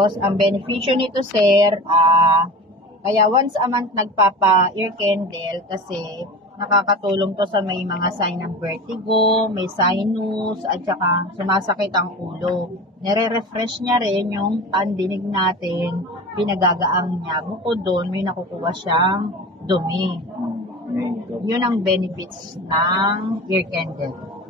Tapos, ang beneficyo nito, sir, kaya once a month nagpapa-ear candle kasi nakakatulong to sa may mga sign ng vertigo, may sinus, at saka sumasakit ang ulo. Nire-refresh niya rin yung pandinig natin, pinagagaang niya. Bukod doon, may nakukuha siyang dumi. Yun ang benefits ng ear candle.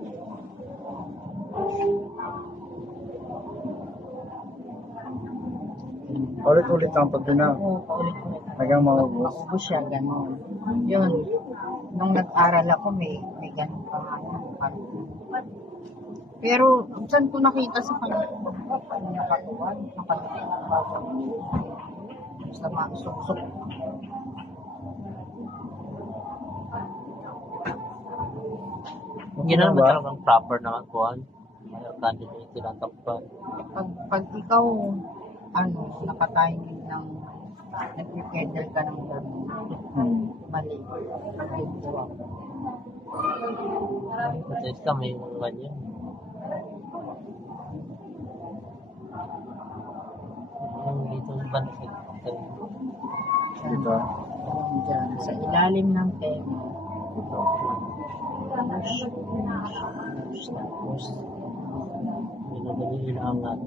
Ulit-ulit ang pagduna. Oo, ulit-ulit. Hanggang maubos. Maubos siya, gano'n. Yun. Nung nag-aral ako, may gano'n pa nga yan. Pero, saan ko nakita sa kanya? Nakatuwan. Basta masusok. Gano'n ba talagang proper naman po? Candle yung tinatakpan. Pag ikaw, nakatayin ng nag-candle ka ng gano'n, mali. Kasi ka may mga ganyan. Dito ba nakikita? Dito. Diyan, sa ilalim ng tema. Tapos, Ginagalinangan.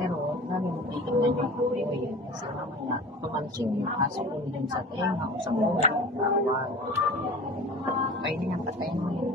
pero sabi mo titignan yung apoy kasi mamaya tumansing yung aso ko din sa tenga o sa ulo. Pwede niyang patayin mo yun.